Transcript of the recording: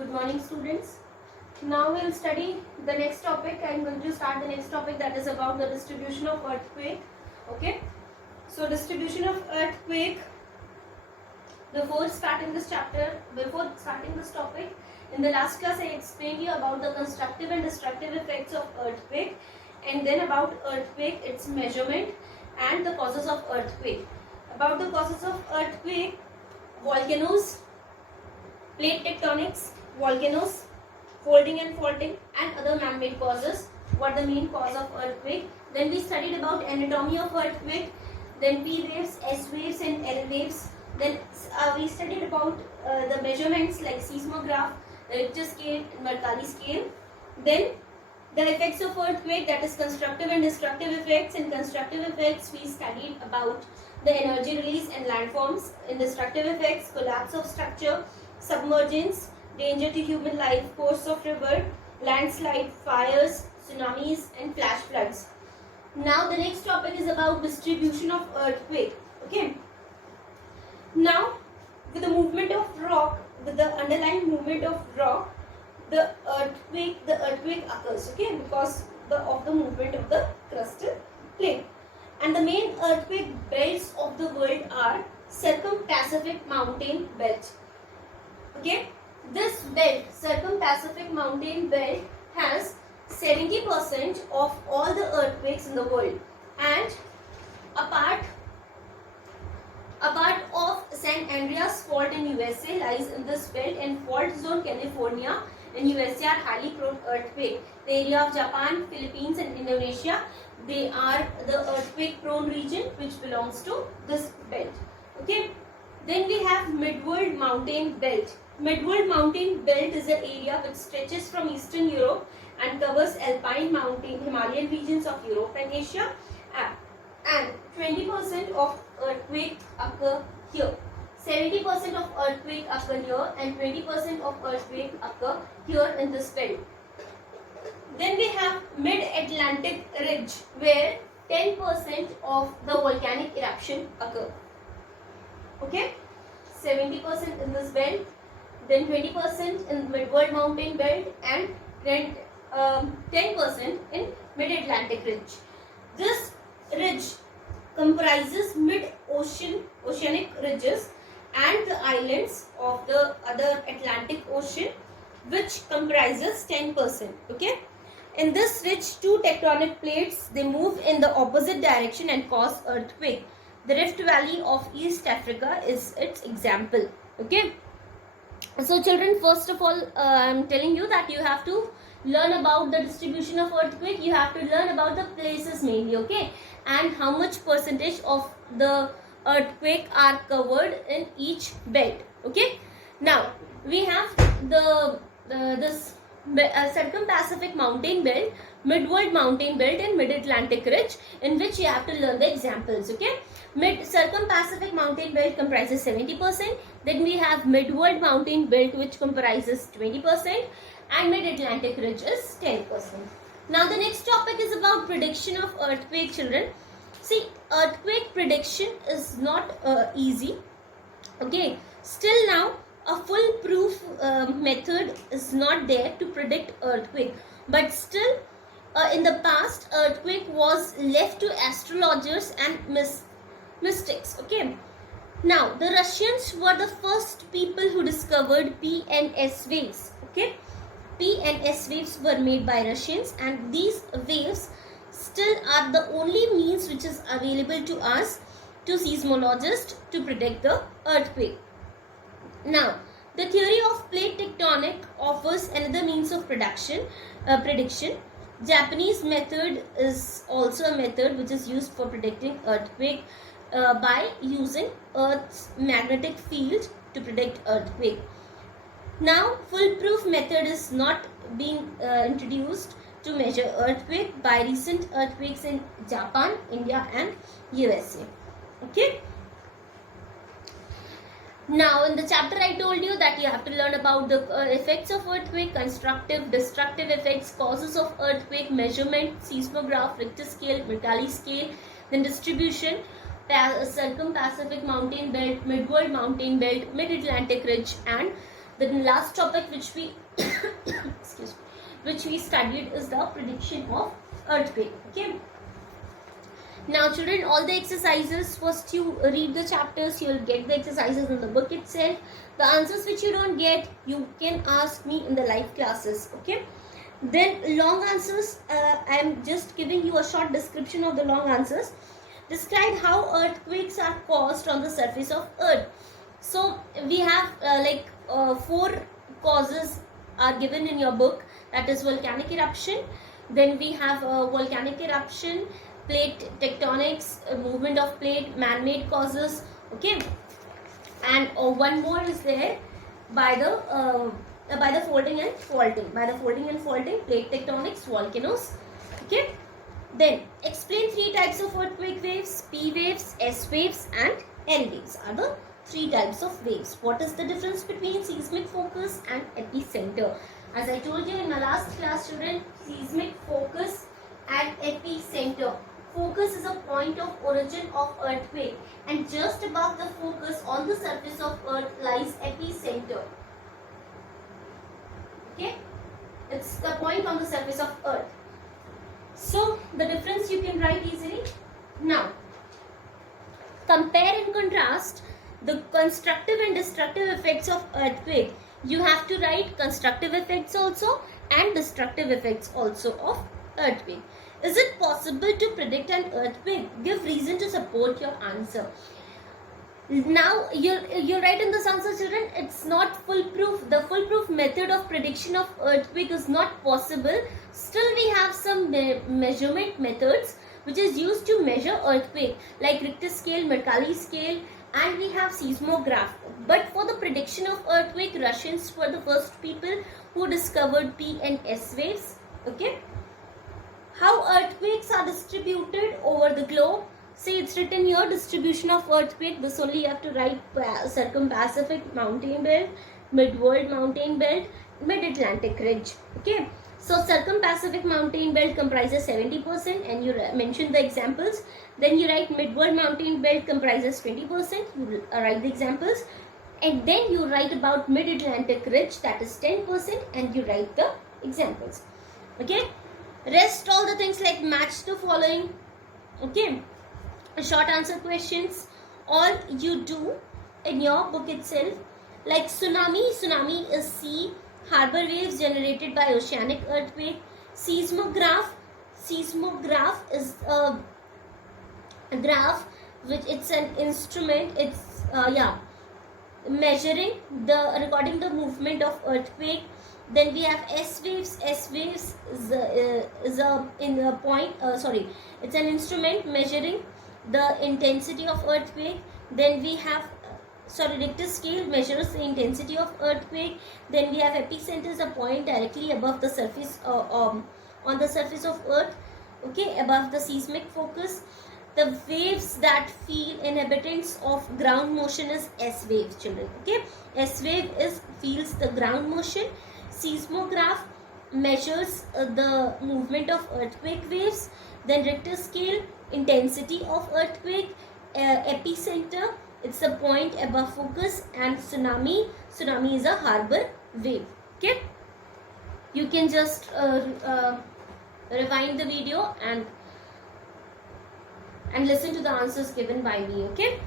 Good morning, students. Now we will study the next topic. I am going to start the next topic, that is about the distribution of earthquake. Okay. So distribution of earthquake. Before starting this topic, in the last class I explained you about the constructive and destructive effects of earthquake, and then about earthquake, its measurement, and the causes of earthquake. About the causes of earthquake: volcanoes, plate tectonics, volcanoes, folding and faulting, and other man-made causes. What the main cause of earthquake? Then we studied about anatomy of earthquake, then P waves, S waves, and L waves. Then we studied about the measurements like seismograph, Richter scale, and Mercalli scale. Then the effects of earthquake, that is constructive and destructive effects. In constructive effects, we studied about the energy release and landforms. In destructive effects, collapse of structure, submergence, danger to human life, course of river, landslide, fires, tsunamis, and flash floods. Now the next topic is about distribution of earthquake. Okay. Now, with the movement of rock, with the underlying movement of rock, the earthquake occurs. Okay, because of the movement of the crustal plate. And the main earthquake belts of the world are Circum-Pacific Mountain Belt. Okay, this belt, Circum-Pacific Mountain Belt, has 70% of all the earthquakes in the world, and apart of San Andreas Fault in USA lies in this belt, and fault zone California in USA are highly prone earthquake. The area of Japan, Philippines, and Indonesia, they are the earthquake prone region which belongs to this belt. Okay. Then we have Mid-World Mountain Belt. Mid-World Mountain Belt is an area which stretches from Eastern Europe and covers alpine mountain Himalayan regions of Europe and Asia, and 20% of earthquake occur here. 70% of earthquake occur here, and 20% of earthquake occur here in this belt. Then we have Mid-Atlantic Ridge, where 10% of the volcanic eruption occur. Okay, 70% in this belt, then 20% in Mid-World Mountain Belt, and then 10% in Mid-Atlantic Ridge. This ridge comprises mid-oceanic ridges and the islands of the other Atlantic Ocean, which comprises 10%. Okay, in this ridge, two tectonic plates, they move in the opposite direction and cause earthquake. The Rift Valley of East Africa is its example. Okay, so children, first of all, I am telling you that you have to learn about the distribution of earthquake. You have to learn about the places mainly, okay, and how much percentage of the earthquake are covered in each belt. Okay, now we have this Circum-Pacific Mountain Belt, Mid-World Mountain Belt, and Mid-Atlantic Ridge, in which you have to learn the examples. Okay, Circum-Pacific Mountain Belt comprises 70%. Then we have Mid-World Mountain Belt, which comprises 20%, and Mid-Atlantic Ridge is 10%. Now the next topic is about prediction of earthquake, children. See, earthquake prediction is not easy. Okay, still now a foolproof method is not there to predict earthquake, but still in the past, earthquake was left to astrologers and mystics. Okay, now the Russians were the first people who discovered P and S waves. Okay, P and S waves were made by Russians, and these waves still are the only means which is available to us, to seismologists, to predict the earthquake. Now, the theory of plate tectonic offers another means of prediction. Japanese method is also a method which is used for predicting earthquake by using Earth's magnetic field to predict earthquake. Now, foolproof method is not being introduced to measure earthquake by recent earthquakes in Japan, India, and USA. Okay. Now, in the chapter I told you that you have to learn about the effects of earthquake, constructive, destructive effects, causes of earthquake, measurement, seismograph, Richter scale, Mercalli scale, then distribution, Circum-Pacific Mountain Belt, Mid-World Mountain Belt, Mid-Atlantic Ridge, and The last topic which we excuse me, which we studied is the prediction of earthquake. Okay. Now children, all the exercises, first you read the chapters, you will get the exercises in the book itself. The answers which you don't get, you can ask me in the live classes. Okay. Then long answers, I am just giving you a short description of the long answers. Describe how earthquakes are caused on the surface of earth. So we have 4 causes are given in your book, that is volcanic eruption, then we have volcanic eruption, plate tectonics, movement of plate, man-made causes. Okay, and one more is there by the folding and faulting, plate tectonics, volcanoes. Okay, then explain 3 types of earthquake waves: P waves, S waves and N waves are the 3 types of waves. What is the difference between seismic focus and epicenter? As I told you in my last class, student, seismic focus and epicenter. Focus is a point of origin of earthquake, and just above the focus on the surface of earth lies epicenter. Okay, it's the point on the surface of earth. So the difference you can write easily. Now compare and contrast the constructive and destructive effects of earthquake. You have to write constructive effects also and destructive effects also of earthquake. Is it possible to predict an earthquake? Give reason to support your answer. Now you write in this answer, children, it's not foolproof. The foolproof method of prediction of earthquake is not possible. Still we have some measurement methods which is used to measure earthquake, like Richter scale, Mercalli scale, and we have seismograph. But for the prediction of earthquake, Russians were the first people who discovered P and S waves. Okay. How earthquakes are distributed over the globe? See, it's written here, distribution of earthquake. This only you have to write: Circum-Pacific mountain belt, Mid-World mountain belt, Mid-Atlantic ridge. Okay. So Circum-Pacific mountain belt comprises 70%, and you mention the examples. Then you write Mid-World mountain belt comprises 20%. You write the examples, and then you write about Mid-Atlantic ridge, that is 10%, and you write the examples. Okay. Rest all the things like match the following. Okay. Short answer questions. All you do in your book itself, like tsunami is sea. Harbor waves generated by oceanic earthquake. Seismograph is a graph which it's an instrument. It's measuring recording the movement of earthquake. Then we have S waves. S waves is it's an instrument measuring the intensity of earthquake. Then we have Richter scale measures the intensity of earthquake. Then we have epicenter, a point directly above the surface on the surface of earth. Okay, above the seismic focus. The waves that feel inhabitants of ground motion is S wave, children. Okay, S wave feels the ground motion. Seismograph measures the movement of earthquake waves. Then Richter scale, intensity of earthquake. Epicenter, it's a point above focus. And tsunami is a harbor wave. Okay, you can just rewind the video and listen to the answers given by me. Okay.